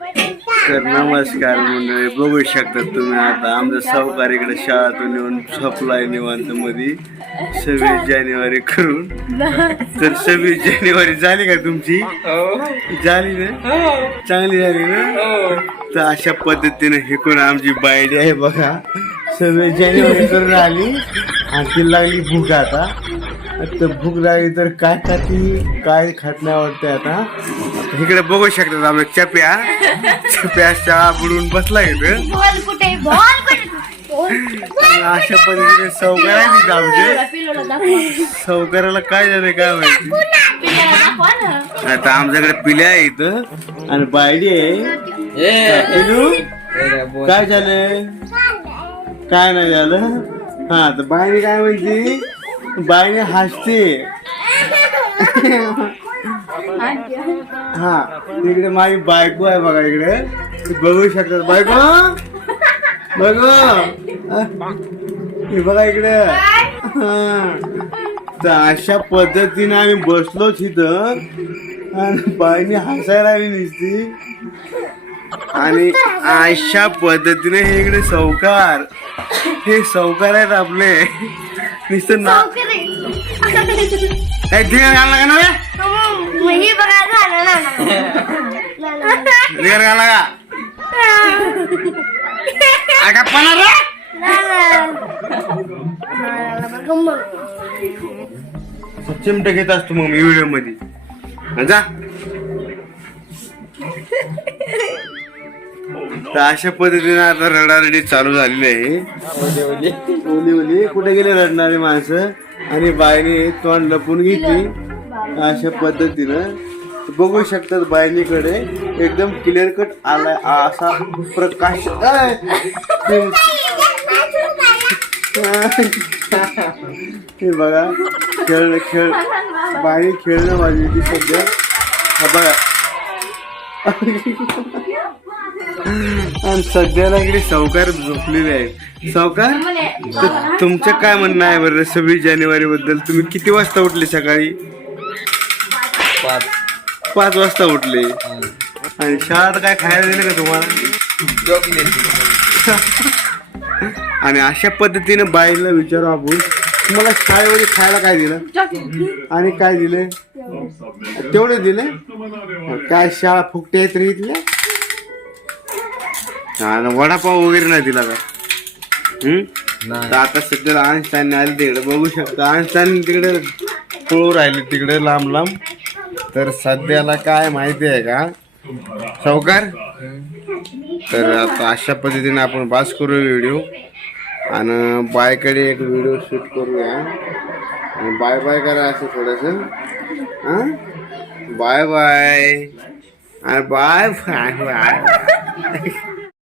तर नमस्कार मंडळी बघू शकता तुम्ही आता आमचं सावकार इकडे शाळातून येऊन सप्लाय निवांत मध्ये सव्वीस जानेवारी करून. तर सव्वीस जानेवारी झाली का तुमची? झाली ना? चांगली झाली ना? तर अशा पद्धतीने हिकून आमची बायडी आहे बघा. सव्वीस जानेवारी करून आली आणि ती लागली भूक आता. तर भूक लागली तर काय खाती? काय खात नाही वाटतंय आता. इकडे बघू शकतात आम्ही चप्या चप्या शाळा बुडून बसला इथं. अशा पद्धतीने तिथं आमचे. सौकाराला काय झालं काय माहिती? पिल्याला दाखवा ना. आता आमच्याकडे पिल्या आहे इथं. आणि बायडी आहे. काय झालंय काय नाही झालं? हा तर बायडी काय म्हणते? बायडी हसते. हा तिकडे माझी बायको आहे बघा इकडे. बघू शकतात. बायको बघ. हे. बघा इकडे. तर अशा पद्धतीने आम्ही बसलो तिथं आणि बाईने हसायला आली नुसती. आणि अशा पद्धतीने हे इकडे सौकार हे सौकार आहेत आपले. नुसतं ना ए, धिंगाणा घालला का ना रे? ही बघा झालं ना धिंगाणा घालला का आ, का पणा रे? चिमट घेत असतो मग मी व्हिडिओमध्ये हा, जा तर अशा पद्धतीने आता रडारडी चालू झालेली आहे. ओली ओली. कुठे गेले रडणारी माणसं? आणि बायने तोंड लपून घेतली. अशा पद्धतीनं. बघू शकतात बायनीकडे एकदम क्लिअर कट आलाय. असा प्रकाश. हे बघा. खेळ खेळ. बाई खेळणं माझी ती सध्या. बघा. आणि सध्याला इकडे सावकार झोपलेले आहे सावकार तर तुमचं काय म्हणणं आहे बरं? सव्वीस जानेवारी बद्दल तुम्ही किती वाजता उठले सकाळी? पाच वाजता उठले. आणि शाळेत काय खायला दिलं का तुम्हाला? आणि अशा पद्धतीने बाईला विचारू आपण तुम्हाला शाळेमध्ये खायला काय दिलं? आणि काय दिले? तेवढे दिले? काय शाळा फुकटे आहेत रे इथल्या? आणि वडापाव वगैरे नाही दिला का? हम्म? तर आता सध्याला आईन्स्टाईन आले तिकडे. बघू शकता आईन्स्टाईन तिकडे पळू राहिले तिकडे लांब लांब. तर सध्याला काय माहिती आहे का? सावकार? तर आता अशा पद्धतीने आपण पास करू व्हिडिओ. आणि बायकडे एक व्हिडिओ शूट करूया. आणि बाय बाय करा असं थोडंसं. हां? Bye bye. आणि बाय बाय बाय.